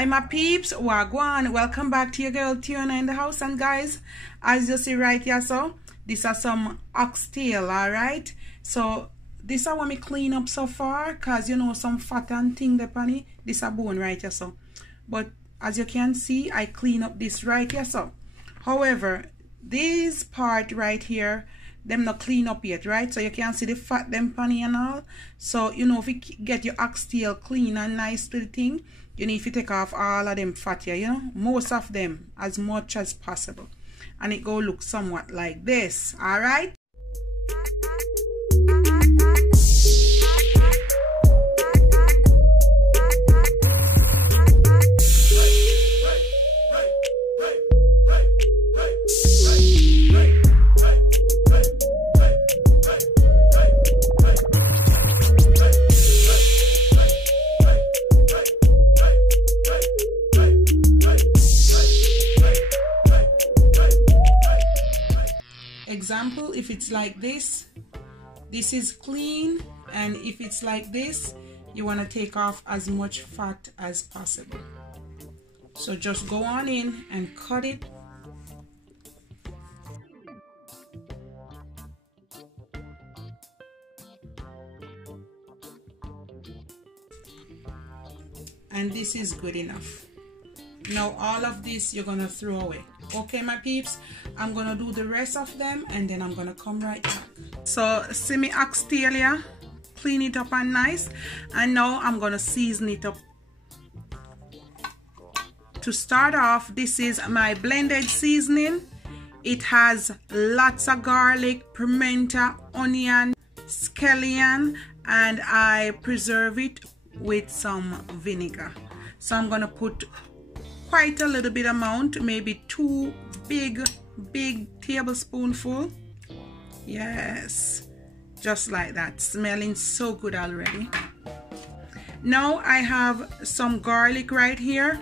Hi my peeps, wagwan, welcome back to your girl Tiana in the house. And guys, as you see right here, so these are some oxtail. All right, so this I want me clean up so far, cause you know some fat and thing there on it. This a bone right here, so but as you can see, I clean up this right here. So however, this part right here, them not clean up yet, right? So you can see the fat them panny and all. So you know, if you get your oxtail clean and nice to the thing, you need to take off all of them fat here, you know, most of them, as much as possible, and it go look somewhat like this. All right. Example, if it's like this is clean, and if it's like this, you want to take off as much fat as possible. So just go on in and cut it. And this is good enough. Now all of this you're gonna throw away. Okay my peeps, I'm gonna do the rest of them and then I'm gonna come right back. So see me oxtail here, clean it up and nice, and now I'm gonna season it up. To start off, this is my blended seasoning. It has lots of garlic, pimento, onion, scallion, and I preserve it with some vinegar. So I'm gonna put quite a little bit amount, maybe 2 big tablespoonful. Yes, just like that, smelling so good already. Now I have some garlic right here.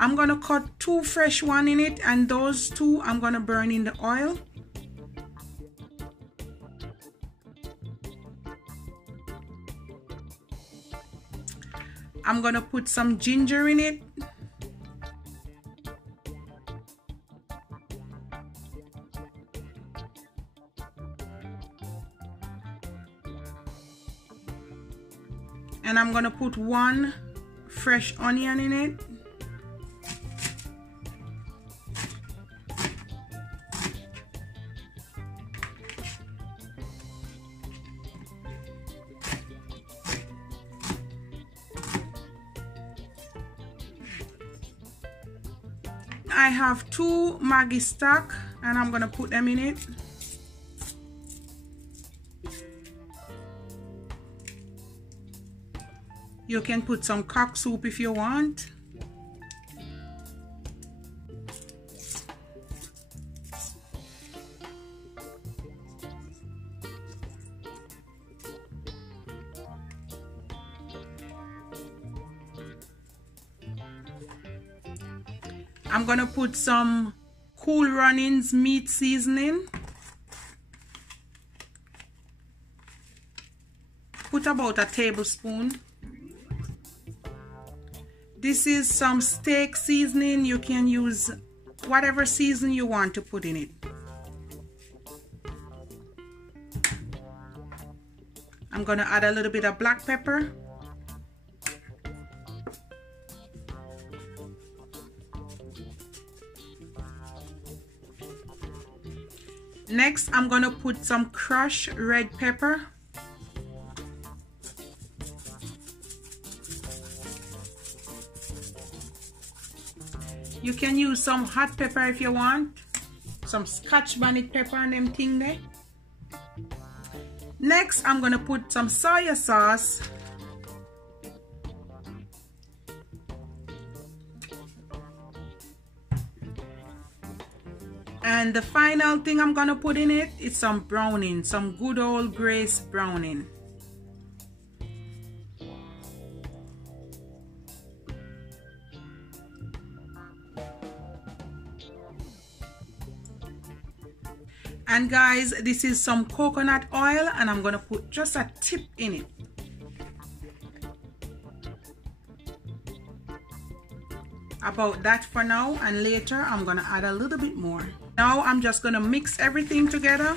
I'm gonna cut 2 fresh ones in it, and those 2 I'm gonna burn in the oil. I'm gonna put some ginger in it. And I'm gonna put 1 fresh onion in it. I have 2 Maggi stock and I'm gonna put them in it. You can put some cock soup if you want. I'm gonna put some Cool Runnings meat seasoning. Put about a tablespoon. This is some steak seasoning. You can use whatever season you want to put in it. I'm gonna add a little bit of black pepper. Next, I'm gonna put some crushed red pepper. You can use some hot pepper if you want, some Scotch bonnet pepper and them thing there. Next, I'm gonna put some soy sauce. And the final thing I'm gonna put in it is some browning, some good old Grace browning. And guys, this is some coconut oil and I'm gonna put just a tip in it. about that for now, and later I'm gonna add a little bit more. Now I'm just gonna mix everything together.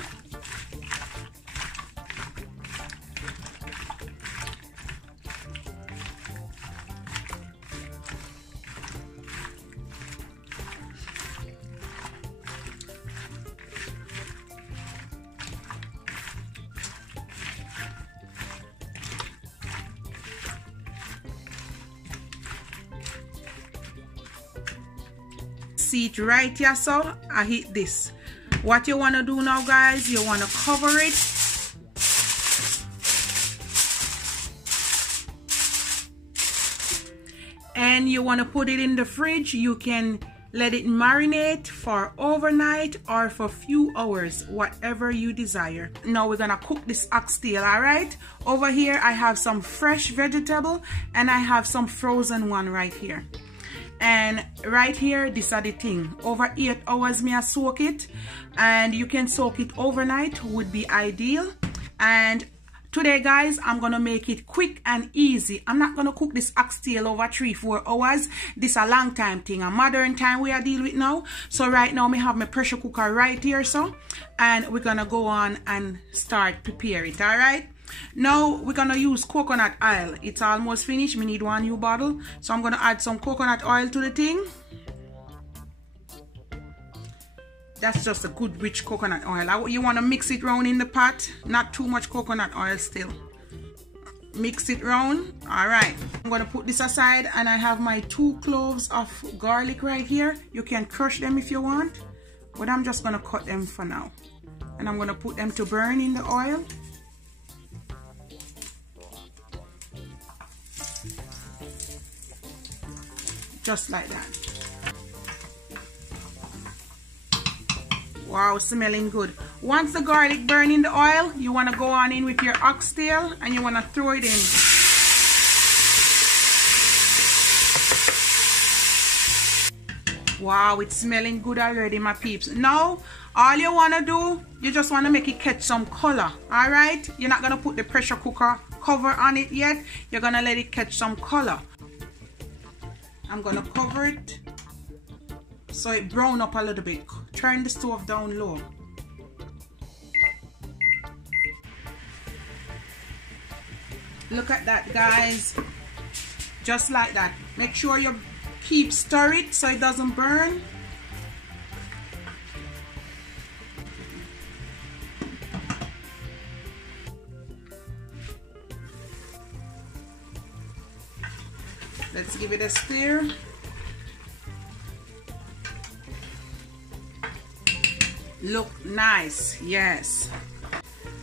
See it right here, so I hit this. What you want to do now, guys, you want to cover it and you want to put it in the fridge. You can let it marinate for overnight or for a few hours, whatever you desire. Now we're gonna cook this oxtail. All right, over here I have some fresh vegetable and I have some frozen one right here. And right here, this are the thing. Over 8 hours me I soak it, and you can soak it overnight, would be ideal. And today, guys, I'm gonna make it quick and easy. I'm not gonna cook this oxtail over 3-4 hours. This a long time thing, a modern time we are dealing with now. So right now, me have my pressure cooker right here, so, and we're gonna go on and start prepare it. All right. Now we're gonna use coconut oil. It's almost finished. We need one new bottle, so I'm gonna add some coconut oil to the thing. That's just a good rich coconut oil. You want to mix it round in the pot, not too much coconut oil still. Mix it round. All right, I'm gonna put this aside, and I have my 2 cloves of garlic right here. You can crush them if you want, but I'm just gonna cut them for now, and I'm gonna put them to burn in the oil. Just like that. Wow, smelling good. Once the garlic burn in the oil, you want to go on in with your oxtail and you want to throw it in. Wow, it's smelling good already, my peeps. Now, all you want to do, you just want to make it catch some color. All right? You're not going to put the pressure cooker cover on it yet. You're going to let it catch some color. I'm gonna cover it so it brown up a little bit. Turn the stove down low. Look at that, guys. Just like that. Make sure you keep stir it so it doesn't burn. Let's give it a stir. Look nice, yes.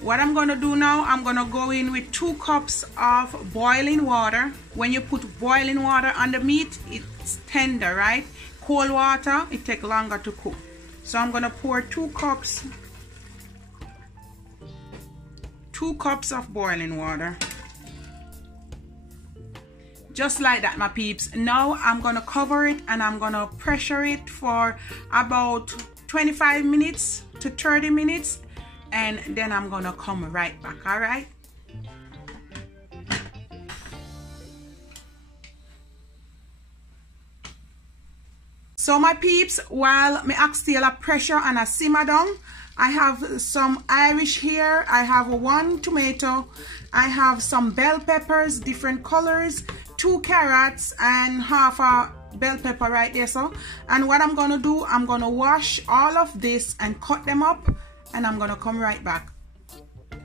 What I'm gonna do now, I'm gonna go in with 2 cups of boiling water. When you put boiling water on the meat, it's tender, right? Cold water, it takes longer to cook. So I'm gonna pour 2 cups of boiling water. Just like that, my peeps. Now I'm gonna cover it and I'm gonna pressure it for about 25 minutes to 30 minutes, and then I'm gonna come right back. All right. So my peeps, while my oxtail are pressure and I simmer down, I have some Irish here. I have 1 tomato. I have some bell peppers, different colors, 2 carrots, and half a bell pepper right there. So, and what I'm gonna do, I'm gonna wash all of this and cut them up, and I'm gonna come right back.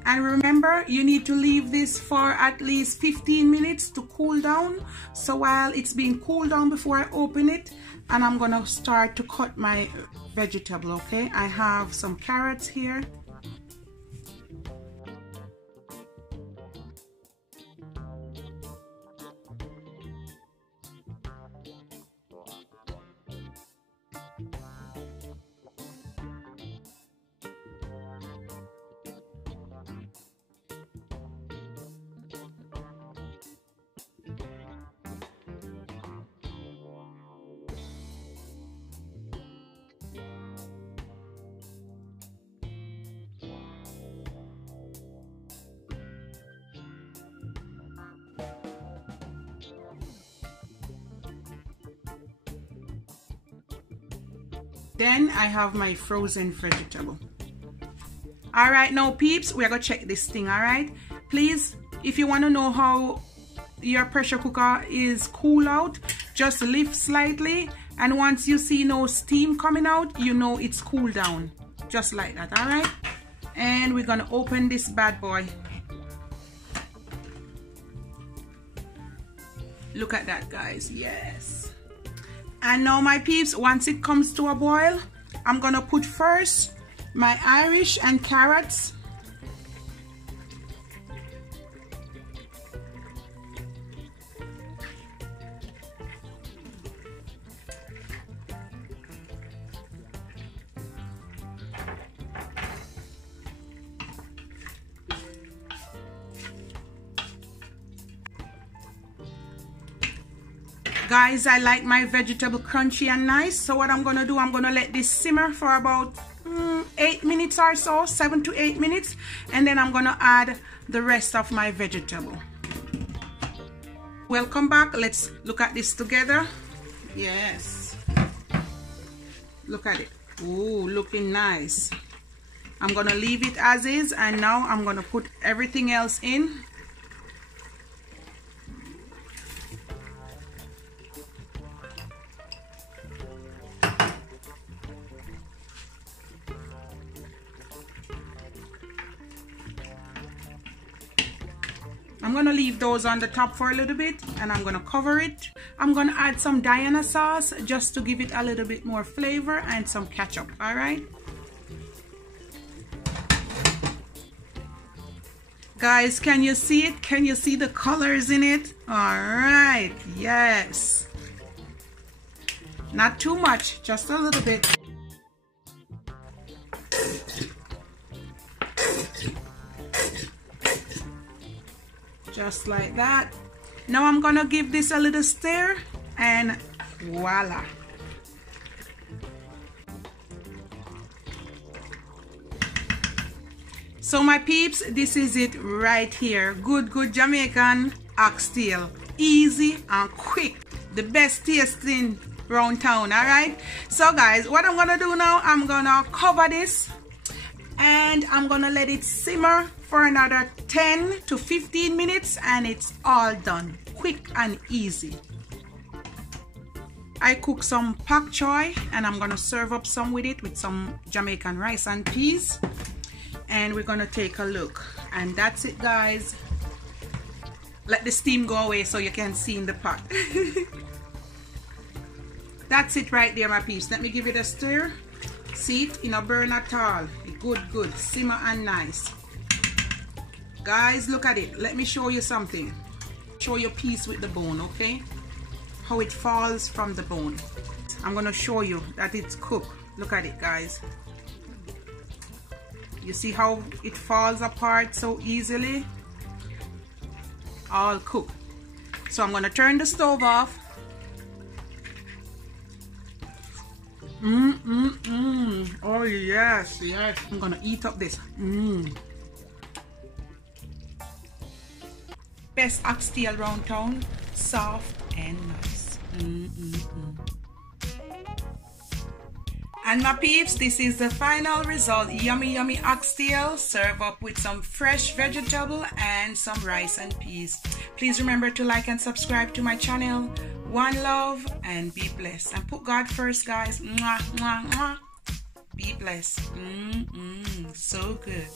And remember, you need to leave this for at least 15 minutes to cool down. So while it's being cooled down before I open it, and I'm gonna start to cut my vegetable. Okay, I have some carrots here. Then I have my frozen vegetable. All right, now peeps, we're gonna check this thing. All right, please, if you want to know how your pressure cooker is cool out, just lift slightly, and once you see no steam coming out, you know it's cool down, just like that. All right, and we're gonna open this bad boy. Look at that, guys. Yes. And now my peeps, once it comes to a boil, I'm gonna put first my Irish and carrots. Guys, I like my vegetable crunchy and nice, so what I'm gonna do, I'm gonna let this simmer for about 8 minutes or so, 7 to 8 minutes, and then I'm gonna add the rest of my vegetable. Welcome back. Let's look at this together. Yes, look at it. Ooh, looking nice. I'm gonna leave it as is, and now I'm gonna put everything else in. I'm gonna leave those on the top for a little bit, and I'm gonna cover it. I'm gonna add some Diana sauce just to give it a little bit more flavor, and some ketchup. All right, guys, can you see it? Can you see the colors in it? All right, yes, not too much, just a little bit. Just like that. Now I'm gonna give this a little stir, and voila. So my peeps, this is it right here. Good Jamaican oxtail. Easy and quick. The best tasting round town, all right? So guys, what I'm gonna do now, I'm gonna cover this, and I'm gonna let it simmer for another 10 to 15 minutes, and it's all done. Quick and easy. I cook some pak choy, and I'm gonna serve up some with it, with some Jamaican rice and peas, and we're gonna take a look. And that's it, guys. Let the steam go away so you can see in the pot. That's it right there, my peeps. Let me give it a stir. See it, in a burn at all. Good, simmer and nice. Guys, look at it. Let me show you something. Show you a piece with the bone, okay? How it falls from the bone. I'm gonna show you that it's cooked. Look at it, guys. You see how it falls apart so easily? All cooked. So I'm gonna turn the stove off. Oh yes. I'm gonna eat up this. Best oxtail round town, soft and nice. And my peeps, this is the final result. Yummy oxtail. Serve up with some fresh vegetable and some rice and peas. Please remember to like and subscribe to my channel. One love, and be blessed. And put God first, guys. Mwah, mwah, mwah. Be blessed. So good.